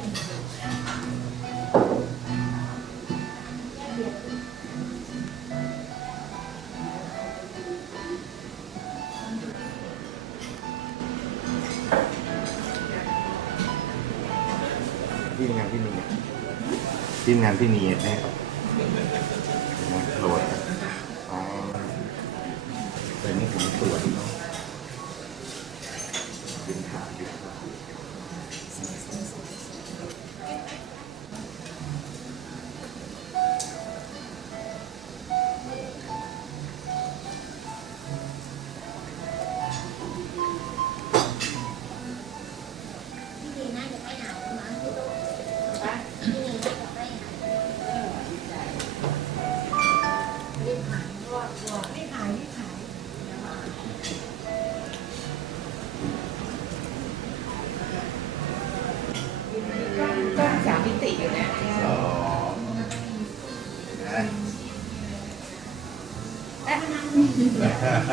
ทีมงานพี่นีทีมงานพี่นีเนี่ยนะโหลดอ่าแต่นี่ผมตรวจ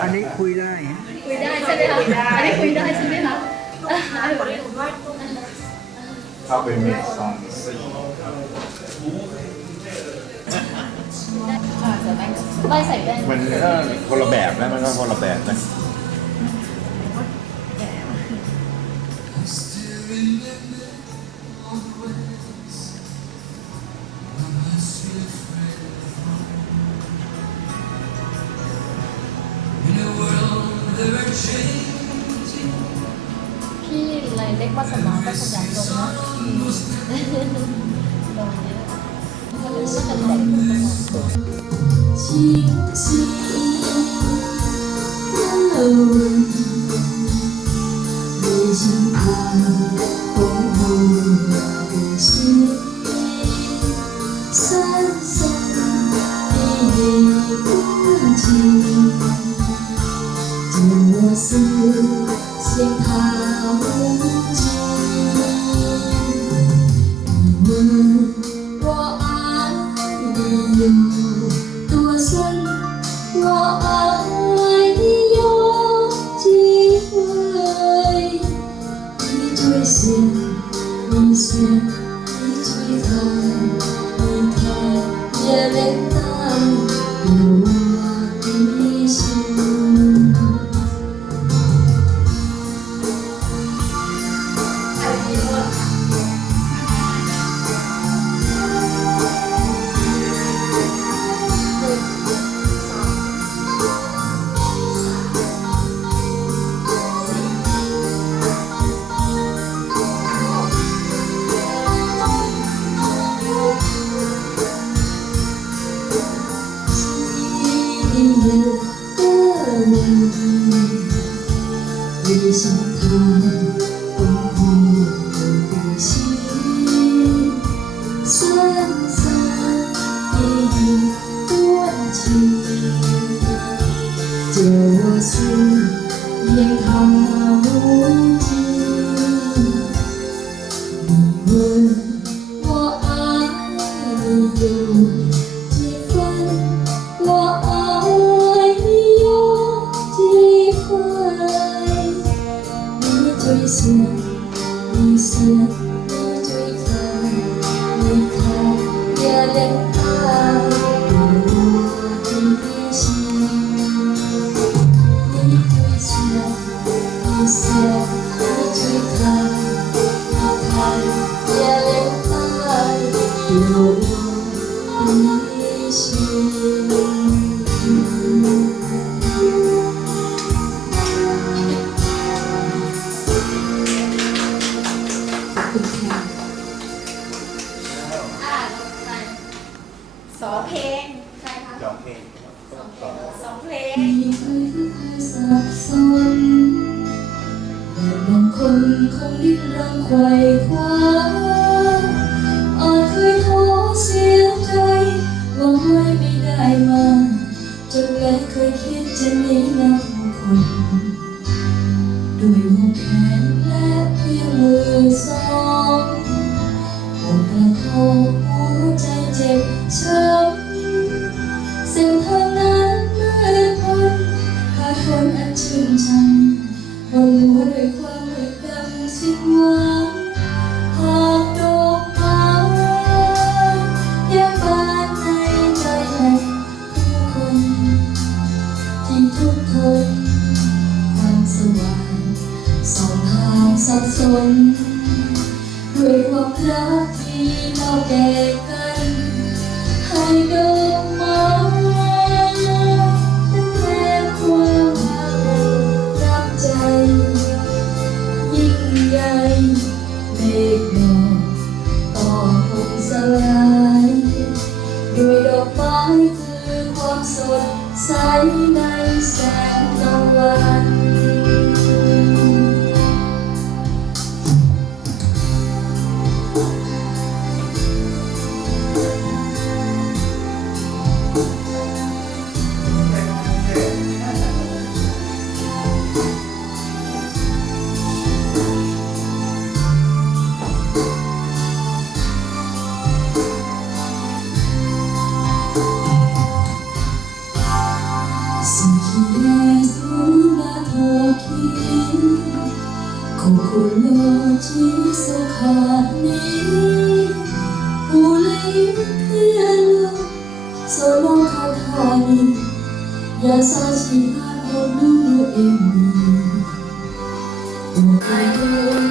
อันนี้คุยได้คุยได้ใช่ไหมคะอันนี้คุยได้ใช่ไหมคะเข้าไปเมซซองสี่ใบใส่แว่นมันก็คนละแบบนะมันก็คนละแบบนะ อะไรเล็กวัสนาก็ขยันลงนะลงเยอะก็รู้ว่าจะแต่งตัว ตัวฉันยังทำเอาใจ สองเพลงใช่ค่ะจองเพลงสองสองเพลงไม่เคยเคยสับสนแต่บาง คนคงดิ้นรนไขว่คว้าอา 優しな MME おかげ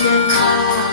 Tonight.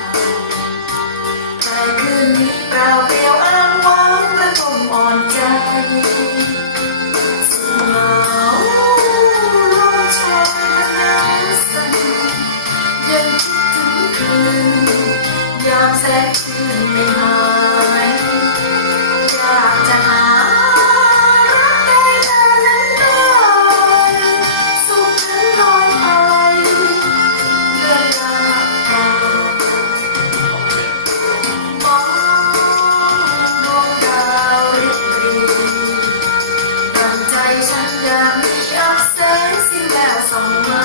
Yanlış yapsa resimler sonuna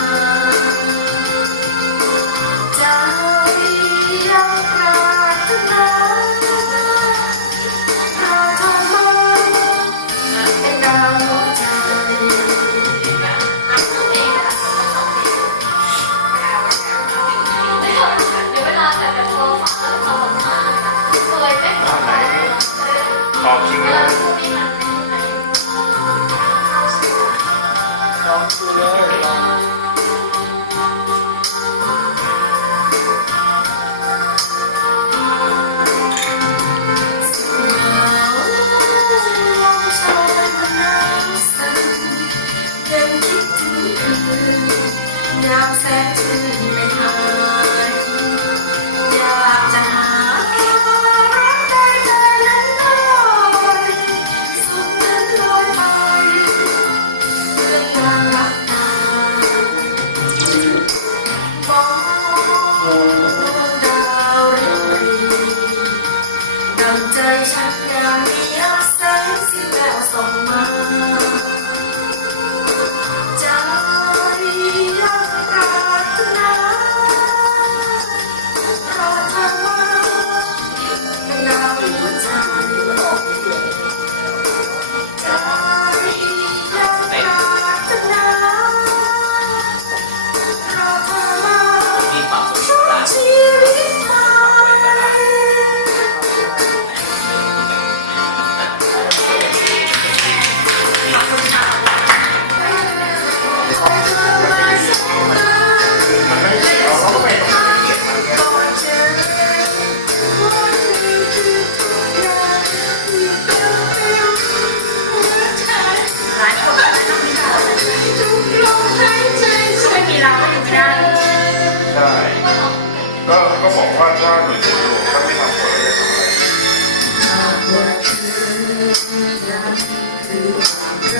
Сім'я, сама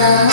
ค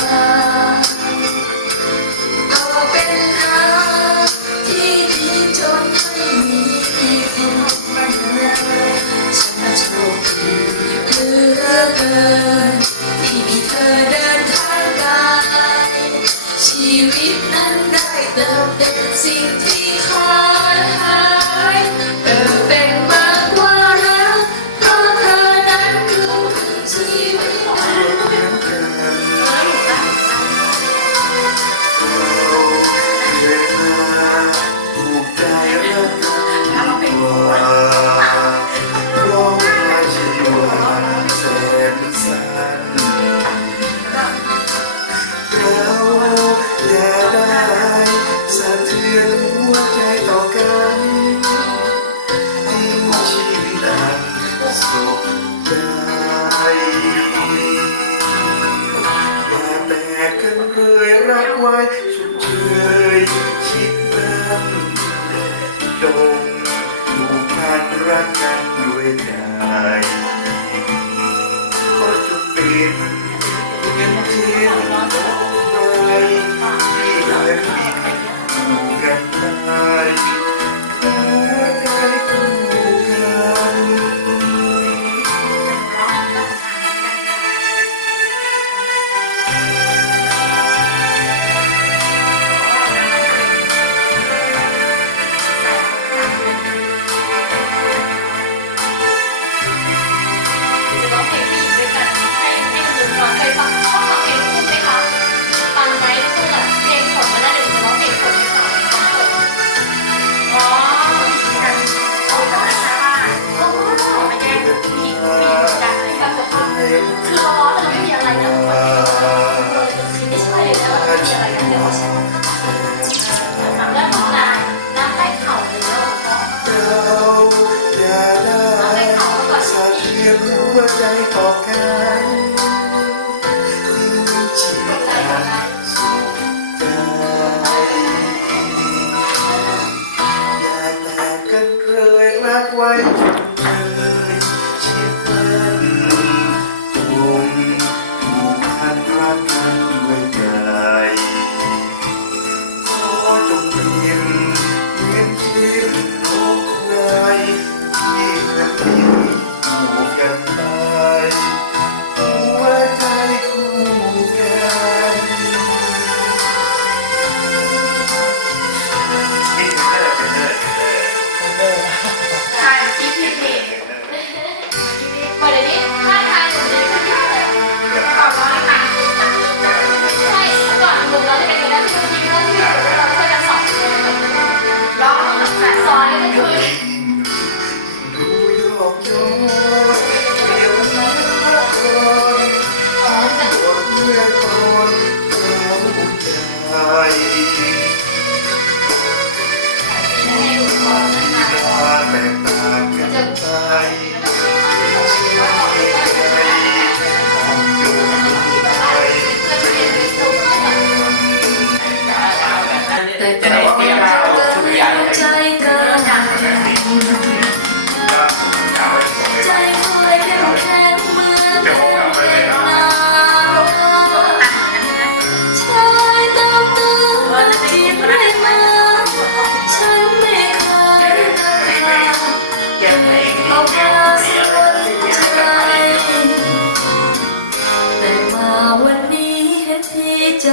หว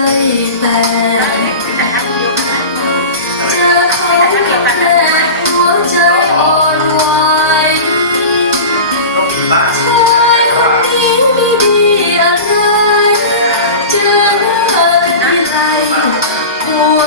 แต่จอเขาแปลกหัวใจอ่อนไหวชายคนนี้ไม่ดีอะไร เจอเมื่อไร